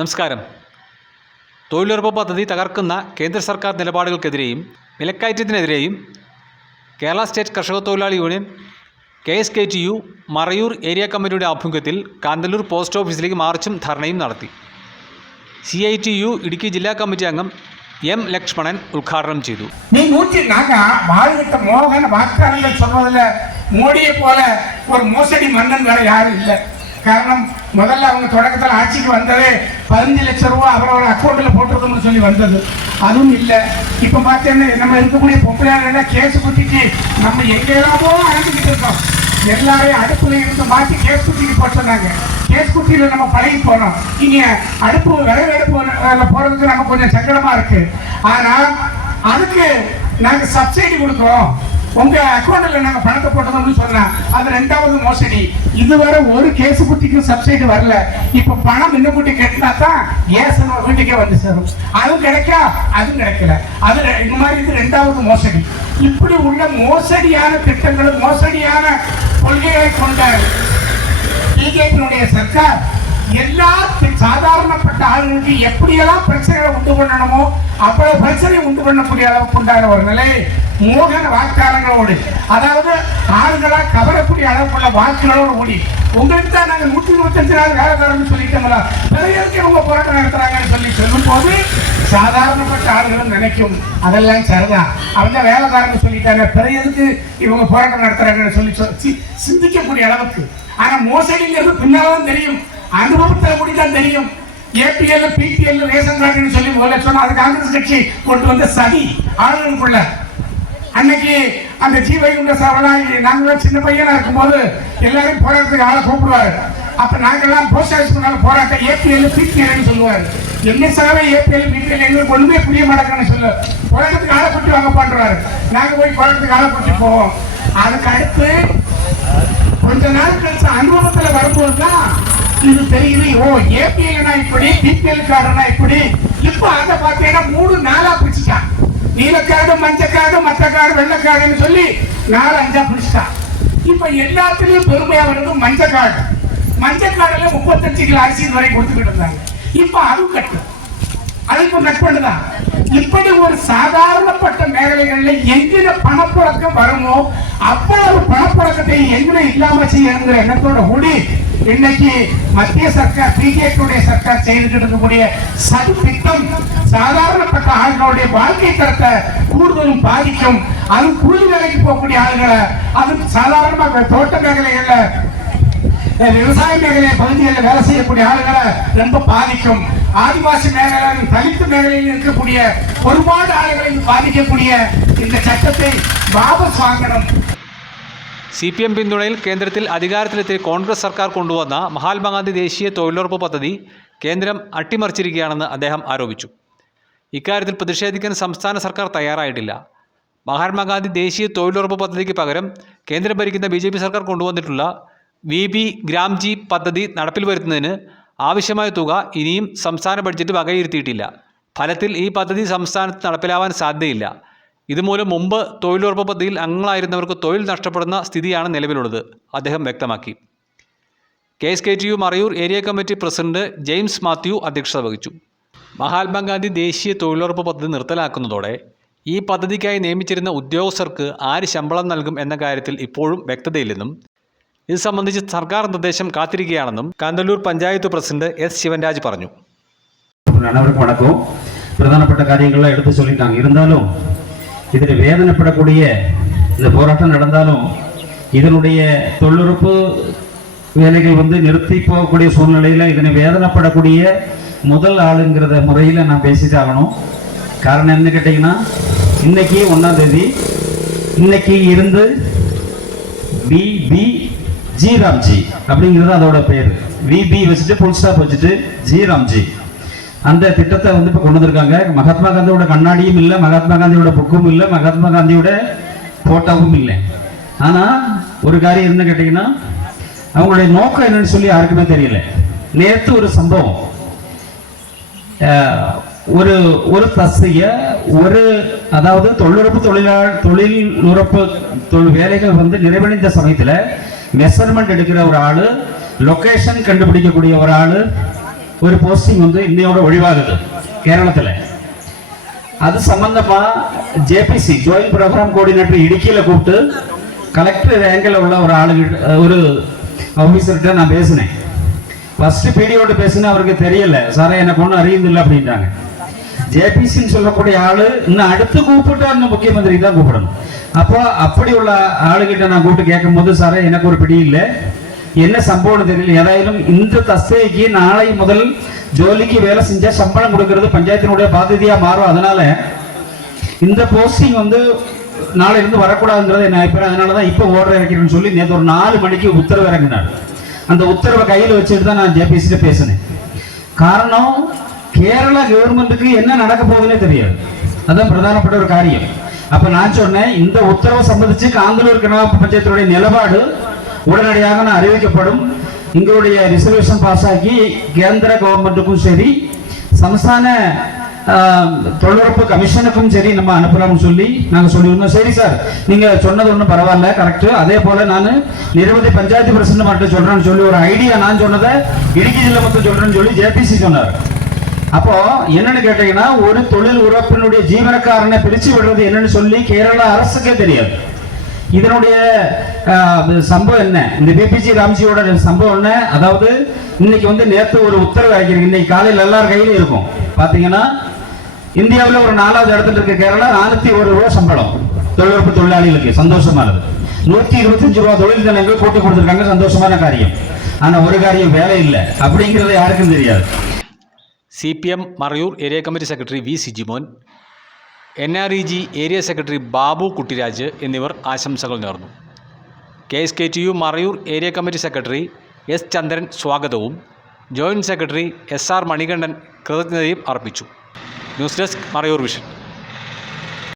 നമസ്കാരം. തൊഴിലുറപ്പ് പദ്ധതി തകർക്കുന്ന കേന്ദ്ര സർക്കാർ നിലപാടുകൾക്കെതിരെയും വിലക്കയറ്റത്തിനെതിരെയും കേരള സ്റ്റേറ്റ് കർഷക തൊഴിലാളി യൂണിയൻ KSKTU മറയൂർ ഏരിയ കമ്മിറ്റിയുടെ ആഭിമുഖ്യത്തിൽ കാന്തല്ലൂർ പോസ്റ്റ് ഓഫീസിലേക്ക് മാർച്ചും ധർണയും നടത്തി. CITU ഇടുക്കി ജില്ലാ കമ്മിറ്റി അംഗം M. ലക്ഷ്മണൻ ഉദ്ഘാടനം ചെയ്തു. மோகன வாக்காளர்கள் சொல்வதில் மோடியை போல ஒரு மோசடி மன்னன் வேற யாரும் இல்லை. காரணம், முதல்ல அவங்க தொடக்கத்தில் ஆட்சிக்கு வந்ததே 15 லட்சம் ரூபா அவரோட அக்கௌண்ட்டில் போட்டுருக்கோம்னு சொல்லி வந்தது. அதுவும் இல்லை. இப்போ பார்த்தீங்கன்னா நம்ம இருக்கக்கூடிய பொம்பளையாளர்கள் கேஸ் குத்திக்கு நம்ம எங்கெல்லாமோ அழைச்சிக்கிட்டு இருக்கோம். எல்லாரையும் அடுப்புல இருந்து மாற்றி கேஸ் குத்திக்கு போட சொன்னாங்க. கேஸ் குத்தியில் நம்ம பழகி போனோம். இங்கே அடுப்பு விறகு அடுப்பு போகிறதுக்கு நம்ம கொஞ்சம் சங்கடமாக இருக்கு. ஆனால் அதுக்கு நாங்கள் சப்சிடி கொடுக்குறோம், உங்க அக்கௌண்ட்ல நாங்க பணத்தை போட்டோம்னு சொல்லலாம். அது ரெண்டாவது மோசடி. இதுவரை ஒரு கேஸ் குட்டிக்கும் சப்சிடி வரல. இப்ப பணம் இன்னும் குட்டி கட்டினா தான் கேஸ் வீட்டுக்கே வந்து சேரும். அதுவும் கிடைக்கா, அதுவும் கிடைக்கல. அது இந்த மாதிரி இது ரெண்டாவது மோசடி. இப்படி உள்ள மோசடியான திட்டங்களும் மோசடியான கொள்கைகளை கொண்ட பிஜேபியினுடைய சர்க்கார் எல்லா சாதாரணப்பட்ட ஆளுங்களுக்கு எப்படியெல்லாம் பிரச்சனைகளை உண்டு பண்ணணுமோ அவ்வளவு பிரச்சனை உண்டு பண்ணக்கூடிய அளவுக்கு உண்டான ஒரு நிலை மோகன வாக்காளங்களோடு, அதாவது ஆளுகளா கவரக்கூடிய அளவுக்குள்ள வாக்குகளோடு கூடி உங்களுக்கு தான் நாங்கள் 125 நாள் வேலைக்காரன்னு சொல்லிட்டோம்ல, பிறகு உங்க போராட்டம் நடத்துறாங்கன்னு சொல்லி சொல்லும் போது சாதாரணப்பட்ட ஆளுகளும் நினைக்கும் அதெல்லாம் சரிதான், அவங்க வேலைக்காரன்னு சொல்லிட்டாங்க, பிறகு இவங்க போராட்டம் நடத்துறாங்கன்னு சொல்லி சிந்திக்கக்கூடிய அளவுக்கு. ஆனா மோசடிங்கிறது பின்னால்தான் தெரியும், அனுபவத்தில் கூடிதான் தெரியும். APL PPL ரேஷன் கார்டுன்னு சொல்லி முதல்ல சொன்னா அது காங்கிரஸ் கட்சி கொண்டு வந்த சதி ஆளுநருக்குள்ள. அன்னைக்கு அந்த ஜீவைகுண்ட சாவெல்லாம் நாங்களாம் சின்ன பையனா இருக்கும்போது எல்லாரும் போராட்டத்துக்கு ஆளை கூப்பிடுவாரு. அப்ப நாங்கெல்லாம் போஸ்ட் ஆஃபீஸ் பண்ணாலும் போராட்டம் APL PPL சொல்லுவாரு. என்ன சாவே APL PPL எங்களுக்கு ஒண்ணுமே புரிய மாட்டேங்கன்னு சொல்லு, போராட்டத்துக்கு ஆளை கூட்டி வாங்க பண்றாரு. நாங்க போய் போராட்டத்துக்கு ஆளை கூட்டி போவோம். அதுக்கு அடுத்து கொஞ்ச நாள் கழிச்சு அனுபவத்துல வரும்போதுதான் இது தெரியுது. ஓ, APLனா இப்படி, PPL கார்டுனா இப்படி. இப்ப அதை பார்த்தீங்கன்னா 3-4 பிடிச்சிட்டான். நீலக்கார்டு, மஞ்சக்கார்டு, மற்ற கார்டு, வெள்ளக்கார்டுன்னு சொல்லி 4-5 பிடிச்சிட்டான். இப்ப எல்லாத்துலயும் பெருமையா வருது மஞ்சக்கார்டு. மஞ்சக்கார்டுல 35 கிலோ அரிசி வரை கொடுத்துக்கிட்டு இருந்தாங்க. இப்ப அது கட்டு, அதுக்கு நட்பண்டுதான். இப்படி ஒரு சாதாரணப்பட்ட மேഖലகளில் எங்கின பணப்புழக்கம் வருமோ அவ்வளவு பணப்புழக்கத்தை எங்கின இல்லாம செய்யணுங்கிற எண்ணத்தோட கூடி இன்னைக்கு மத்திய சர்க்கார் பிஜேபியுடைய சர்க்கார் செய்துட்டு இருக்கக்கூடிய சதி திட்டம் சாதாரணப்பட்ட ஆளுகளுடைய வாழ்க்கை தரத்தை கூடுதலும் பாதிக்கும். அது கூலி வேலைக்கு போகக்கூடிய ஆளுகளை, அது சாதாரணமாக தோட்ட மேഖലகள்ல விவசாய மேഖല பகுதிகளில் வேலை செய்யக்கூடிய ஆளுகளை ரொம்ப பாதிக்கும். ஆதிவாசி மேഖല, தலித்து மேഖലயில் இருக்கக்கூடிய ஒருபாடு ஆளுகளை பாதிக்கக்கூடிய இந்த சட்டத்தை வாபஸ் வாங்கணும். CPM പിന്തുണയിൽ കേന്ദ്രത്തിൽ അധികാരത്തിലെത്തിയ കോൺഗ്രസ് സർക്കാർ കൊണ്ടുവന്ന മഹാത്മാഗാന്ധി ദേശീയ തൊഴിലുറപ്പ് പദ്ധതി കേന്ദ്രം അട്ടിമറിച്ചിരിക്കുകയാണെന്ന് അദ്ദേഹം ആരോപിച്ചു. ഇക്കാര്യത്തിൽ പ്രതിഷേധിക്കാൻ സംസ്ഥാന സർക്കാർ തയ്യാറായിട്ടില്ല. മഹാത്മാഗാന്ധി ദേശീയ തൊഴിലുറപ്പ് പദ്ധതിക്ക് പകരം കേന്ദ്രം ഭരിക്കുന്ന BJP സർക്കാർ കൊണ്ടുവന്നിട്ടുള്ള VB ഗ്രാംജി പദ്ധതി നടപ്പിൽ വരുത്തുന്നതിന് ആവശ്യമായ തുക ഇനിയും സംസ്ഥാന ബഡ്ജറ്റ് വകയിരുത്തിയിട്ടില്ല. ഫലത്തിൽ ഈ പദ്ധതി സംസ്ഥാനത്ത് നടപ്പിലാവാൻ സാധ്യതയില്ല. ഇതുമൂലം മുമ്പ് തൊഴിലുറപ്പ് പദ്ധതിയിൽ അംഗങ്ങളായിരുന്നവർക്ക് തൊഴിൽ നഷ്ടപ്പെടുന്ന സ്ഥിതിയാണ് നിലവിലുള്ളത്, അദ്ദേഹം വ്യക്തമാക്കി. KSKTU Marayur area committee president James Mathew അധ്യക്ഷത വഹിച്ചു. മഹാത്മാഗാന്ധി ദേശീയ തൊഴിലുറപ്പ് പദ്ധതി നിർത്തലാക്കുന്നതോടെ ഈ പദ്ധതിക്കായി നിയമിച്ചിരുന്ന ഉദ്യോഗസ്ഥർക്ക് ആര് ശമ്പളം നൽകും എന്ന കാര്യത്തിൽ ഇപ്പോഴും വ്യക്തതയില്ലെന്നും ഇത് സംബന്ധിച്ച് സർക്കാർ നിർദ്ദേശം കാത്തിരിക്കുകയാണെന്നും കാന്തല്ലൂർ പഞ്ചായത്ത് പ്രസിഡന്റ് S. ശിവൻരാജ് പറഞ്ഞു. வணக்கம். பிரதானப்பட்ட காரியங்கள்லாம் எடுத்து சொல்லிட்டாங்க. இருந்தாலும் இதில் வேதனைப்படக்கூடிய இந்த போராட்டம் நடந்தாலும் இதனுடைய தொழிலுறப்பு வேலைகள் நிறுத்தி போகக்கூடிய சூழ்நிலையில் இதனை வேதனைப்படக்கூடிய முதல் ஆளுங்கிறத முறையில் நான் பேசிட்டாகணும். காரணம் என்ன கேட்டிங்கன்னா, இன்னைக்கு 1ஆம் தேதி இன்னைக்கு இருந்து VB ஜி அப்படிங்கிறது அதோட பேர். VB வச்சுட்டு புல் ஸ்டாப் வச்சுட்டு ஜி அந்த திட்டத்தை இப்போ கொண்டு வந்திருக்காங்க. மகாத்மா காந்தியோட கண்ணாடியும் இல்லை, மகாத்மா காந்தியோட புக்கும் இல்லை, மகாத்மா காந்தியோட போட்டோவும் இல்லை. ஆனால் ஒரு காரியம் என்ன கேட்டிங்கன்னா, அவங்களுடைய நோக்கம் என்னன்னு சொல்லி யாருக்குமே தெரியல. நேற்று ஒரு சம்பவம், ஒரு தசைய அதாவது தொழிலுறப்பு வேலைகள் நிறைவடைந்த சமயத்தில் மெஷர்மெண்ட் எடுக்கிற ஒரு ஆளு, லொகேஷன் கண்டுபிடிக்கக்கூடிய ஒரு ஆளு, ஒரு போஸ்டிங் வந்து இன்னையோட ஒழிவாகுது கேரளத்தில். அது சம்பந்தமா ஜேபிசி ஜாயின்ட் ப்ரோக்ராம் கோஆர்டினேட்டர் இடுக்கியில் கூப்பிட்டு கலெக்டர் ரேங்கில் உள்ள ஒரு ஒரு ஆஃபீஸர்கிட்ட நான் பேசினேன். ஃபர்ஸ்ட் பிடிஓட பேசினேன், அவருக்கு தெரியல, சாரே எனக்கு ஒன்றும் அறியுதில்லை அப்படின்ட்டாங்க. ஜேபிசின்னு சொல்லக்கூடிய ஆளு இன்னும் அடுத்து கூப்பிட்டு அந்த முக்கியமந்திரி தான் கூப்பிடணும். அப்போ அப்படி உள்ள ஆளுகிட்ட நான் கூப்பிட்டு கேட்கும் போது, சாரே எனக்கு ஒரு பிடி இல்லை, என்ன சம்பவம் தெரியல, ஏதாയാലും இந்த தஸ்தைக்கு நாளை முதல் ஜோலிக்கு வேலை செஞ்சா சம்பளம் கொடுக்கறது பஞ்சாயத்தினுடைய பாத்தியதையா மாறும். அதனால இந்த போஸ்டிங் வந்து நாளை இருந்து வரக்கூடாதுன்றது என்ன அபிப்பிராயம். அதனாலதான் இப்ப ஓர்டர் இறக்கிறேன்னு சொல்லி நேற்று ஒரு 4 மணிக்கு உத்தரவு இறங்கினார். அந்த உத்தரவை கையில் வச்சுட்டு தான் நான் ஜேபிசிட்ட பேசினேன். காரணம், கேரளா கவர்மெண்ட்டுக்கு என்ன நடக்க போகுதுன்னே தெரியாது. அதுதான் பிரதானப்பட்ட ஒரு காரியம். அப்ப நான் சொன்னேன், இந்த உத்தரவை சம்பந்திச்சு காந்தலூர் கிராம பஞ்சாயத்துடைய நிலப்பாடு உடனடியாக நான் அறிவிக்கப்படும். எங்களுடைய ரிசர்வேஷன் பாஸ் ஆகி கேந்திர கவர்மெண்ட்டுக்கும் சரி சமஸ்தான தொழிலுறப்பு கமிஷனுக்கும் சரி நம்ம அனுப்பலாம்னு சொல்லி நாங்கள் சொல்லியிருந்தோம். சரி சார், நீங்க சொன்னது ஒன்றும் பரவாயில்ல, கரெக்ட். அதே போல நான் நிரவதி பஞ்சாயத்து பிரசிடண்ட் மட்டும் சொல்றேன்னு சொல்லி ஒரு ஐடியா நான் சொன்னதை இடுக்கி ஜில்லை மட்டும் சொல்றேன்னு சொல்லி ஜேபிசி சொன்னார். அப்போ என்னன்னு கேட்டீங்கன்னா, ஒரு தொழில் உறுப்பினுடைய ஜீவனக்காரனை பிரிச்சு விடுறது என்னன்னு சொல்லி கேரளா அரசுக்கே தெரியாது. இதனுடைய சம்பவம் என்ன, இந்த பிபிஜி ராம்ஜியோட சம்பவம் என்ன, அதாவது இன்னைக்கு வந்து நேற்று ஒரு உத்தரவு ஆகிருக்கு, இன்னைக்கு காலையில் எல்லார் கையிலும் இருக்கும். பாத்தீங்கன்னா இந்தியாவில் ஒரு 4வது இடத்துல இருக்க கேரளா 401 ரூபா சம்பளம் தொழிலுறப்பு தொழிலாளிகளுக்கு. சந்தோஷமானது. 125 ரூபா தொழில் தினங்கள் போட்டு கொடுத்துருக்காங்க, சந்தோஷமான காரியம். ஆனா ஒரு காரியம் வேலை இல்லை அப்படிங்கிறது யாருக்கும் தெரியாது. CPM Marayoor area committee secretary V Sijimon, NREG area secretary Babu Kuttiraj എന്നിവർ ആശംസകൾ നേർന്നു. KSKTU Marayur area committee secretary S Chandran സ്വാഗതവും ജോയിൻറ്റ് സെക്രട്ടറി SR മണികണ്ഠൻ കൃതജ്ഞതയും അർപ്പിച്ചു. News desk Marayoor vision.